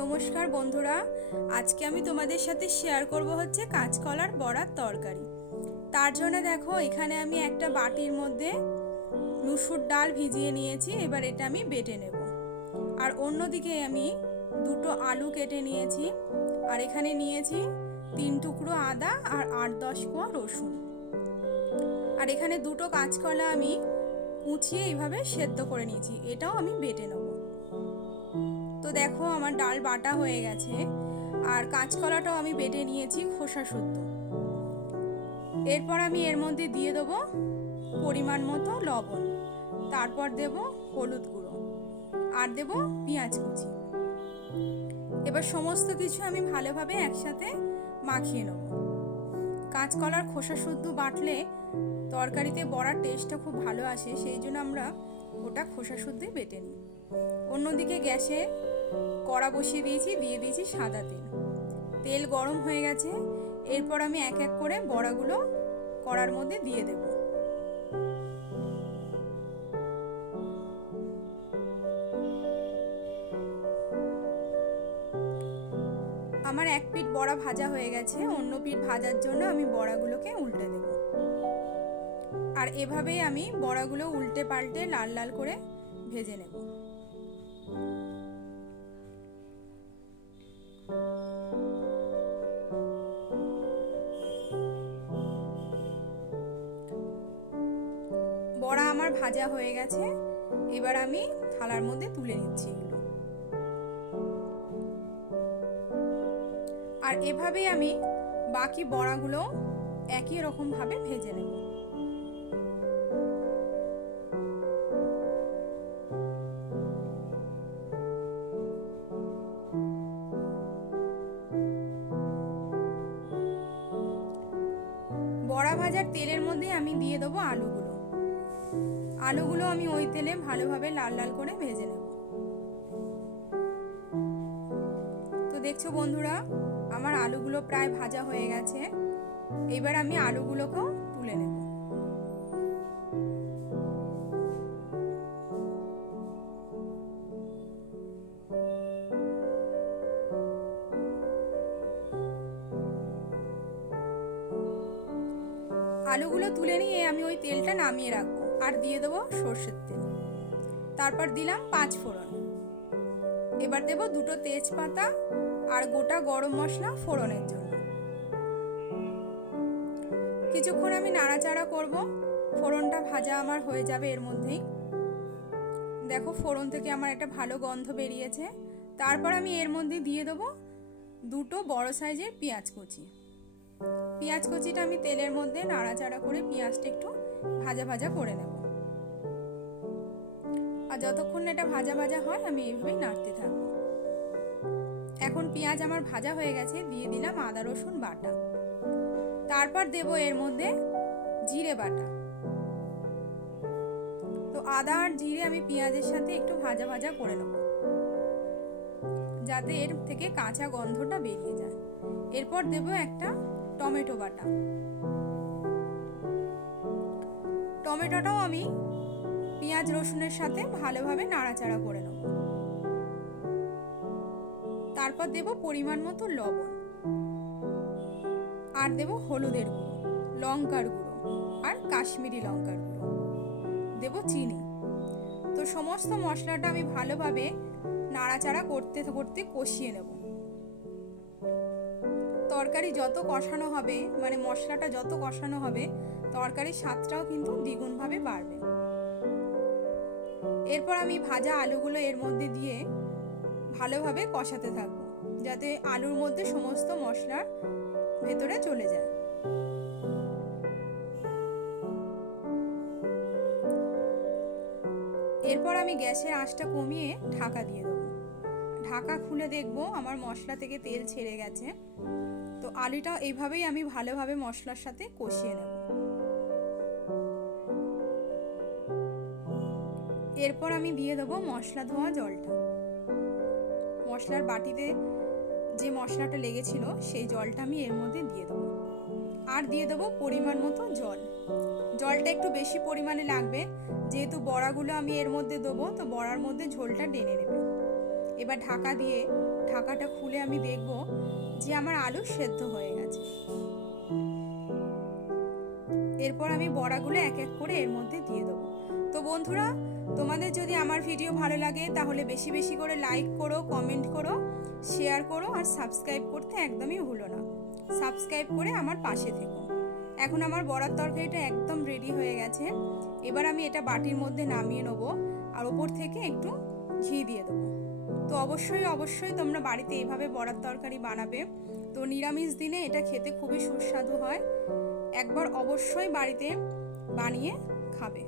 নমস্কার বন্ধুরা, আজকে আমি তোমাদের সাথে শেয়ার করব হচ্ছে কাঁচকলার বড়ার তরকারি। তার জন্য দেখো এখানে আমি একটা বাটির মধ্যে মুসুর ডাল ভিজিয়ে নিয়েছি। এবার এটা আমি বেটে নেব। আর অন্যদিকে আমি দুটো আলু কেটে নিয়েছি। আর এখানে নিয়েছি 3 টুকরো আদা আর 8-10 কোয়া রসুন। আর এখানে দুটো কাঁচকলা আমি কুচিয়ে এইভাবে সেদ্ধ করে নিয়েছি, এটাও আমি বেটে নেব। তো দেখো আমার ডাল বাটা হয়ে গেছে। আর কাঁচকলাটাও আমি বেটে নিয়েছি খোসা শুদ্ধ। এরপর আমি এর মধ্যে দিয়ে দেবো পরিমাণ মতো লবণ, তারপর দেব হলুদ গুঁড়ো আর দেব পেঁয়াজ কুচি। এবার সমস্ত কিছু আমি ভালোভাবে একসাথে মাখিয়ে নেব। কাঁচকলার খোসা শুদ্ধ বাটলে তরকারিতে বড়ার টেস্টটা খুব ভালো আসে, সেই জন্য আমরা ওটা খোসা শুদ্ধই বেটে নিই। অন্যদিকে গ্যাসে কড়া বসিয়ে দিয়েছি, দিয়ে দিয়েছি সাদা তেল। তেল গরম হয়ে গেছে। এরপর আমি এক এক করে বড়াগুলো কড়ার মধ্যে দিয়ে দেব। আমার এক পিঠ বড়া ভাজা হয়ে গেছে, অন্য পিঠ ভাজার জন্য আমি বড়াগুলোকে উল্টে দেব। আর এভাবেই আমি বড়াগুলো উল্টে পাল্টে লাল লাল করে ভেজে নেব। বড়া আমার ভাজা হয়ে গেছে। এবার আমি থালার মধ্যে তুলে নিচ্ছি এগুলো। আর এভাবেই আমি বাকি বড়াগুলো একই রকম ভাবে ভেজে নেব। বড়া ভাজার তেলের মধ্যে আমি দিয়ে দেবো আলুগুলো আমি ওই তেলে ভালোভাবে লাল লাল করে ভেজে নেব। তো দেখছো বন্ধুরা, আমার আলুগুলো প্রায় ভাজা হয়ে গেছে। এবার আমি আলুগুলোকেও তুলে নেব। আলুগুলো তুলে নিয়ে আমি ওই তেলটা নামিয়ে রাখবো আর দিয়ে দেবো সর্ষের তেল। তারপর দিলাম 5 ফোড়ন। এবার দেব 2টো তেজপাতা আর গোটা গরম মশলা ফোড়নের জন্য। কিছুক্ষণ আমি নাড়াচাড়া করব। ফোড়নটা ভাজা আমার হয়ে যাবে এর মধ্যেই। দেখো ফোড়ন থেকে আমার একটা ভালো গন্ধ বেরিয়েছে। তারপর আমি এর মধ্যে দিয়ে দেবো 2টো বড় সাইজের পেঁয়াজ কুচি। পেঁয়াজ কুচিটা আমি তেলের মধ্যে নাড়াচাড়া করে পেঁয়াজটা একটু ভাজা ভাজা করে নেব। আর যতক্ষণ এটা ভাজা ভাজা হয় আমি এইভাবেই নাড়তে থাকবো। এখন পেঁয়াজ আমার ভাজা হয়ে গেছে, দিয়ে দিলাম আদা রসুন বাটা। তারপর দেব এর মধ্যে জিরে বাটা। তো আদা আর জিরে আমি পেঁয়াজের সাথে একটু ভাজা ভাজা করে নেব, যাতে এর থেকে কাঁচা গন্ধটা বেরিয়ে যায়। এরপর দেব একটা টমেটো বাটা। টমেটোটাও আমি পেঁয়াজ রসুনের সাথে ভালোভাবে নাড়াচাড়া করে নেব। তারপর দেব পরিমাণ মতো লবণ আর দেব হলুদের গুঁড়ো, লঙ্কার গুঁড়ো আর কাশ্মীরি লঙ্কার গুঁড়ো, দেব চিনি। তো সমস্ত মশলাটা আমি ভালোভাবে নাড়াচাড়া করতে করতে কষিয়ে নেব। তরকারি যত কষানো হবে, মানে মশলাটা যত কষানো হবে, তরকারির স্বাদটাও কিন্তু দ্বিগুণভাবে বাড়বে। এরপর আমি ভাজা আলুগুলো এর মধ্যে দিয়ে ভালোভাবে কষাতে থাকবো, যাতে আলুর মধ্যে সমস্ত মশলার ভেতরে চলে যায়। এরপর আমি গ্যাসের আঁচটা কমিয়ে ঢাকা দিয়ে দেবো। ঢাকা খুলে দেখবো আমার মশলা থেকে তেল ছেড়ে গেছে। তো আলুটাও এইভাবেই আমি ভালোভাবে মশলার সাথে কষিয়ে নেব। এরপর আমি দিয়ে দেবো মশলা ধোয়া জলটা। মশলার বাটিতে যে মশলাটা লেগেছিল সেই জলটা আমি এর মধ্যে দিয়ে দেবো। আর দিয়ে দেবো পরিমাণ মতো জল। জলটা একটু বেশি পরিমাণে লাগবে, যেহেতু বড়াগুলো আমি এর মধ্যে দেবো, তো বড়ার মধ্যে ঝোলটা টেনে নেবে। এবার ঢাকা দিয়ে ঢাকাটা খুলে আমি দেখব যে আমার আলু সেদ্ধ হয়ে গেছে। এরপর আমি বড়াগুলো এক এক করে এর মধ্যে দিয়ে দেবো। তো বন্ধুরা, তোমাদের যদি আমার ভিডিও ভালো লাগে তাহলে বেশি বেশি করে লাইক করো, কমেন্ট করো, শেয়ার করো আর সাবস্ক্রাইব করতে একদমই ভুলো না। সাবস্ক্রাইব করে আমার পাশে থেকো। এখন আমার বড়ার তরকারিটা একদম রেডি হয়ে গেছে। এবার আমি এটা বাটির মধ্যে নামিয়ে নেবো আর ওপর থেকে একটু ঘি দিয়ে দেবো। তো অবশ্যই অবশ্যই তোমরা বাড়িতে এইভাবে বড়ার তরকারি বানাবে। তো নিরামিষ দিনে এটা খেতে খুবই সুস্বাদু হয়। একবার অবশ্যই বাড়িতে বানিয়ে খাবে।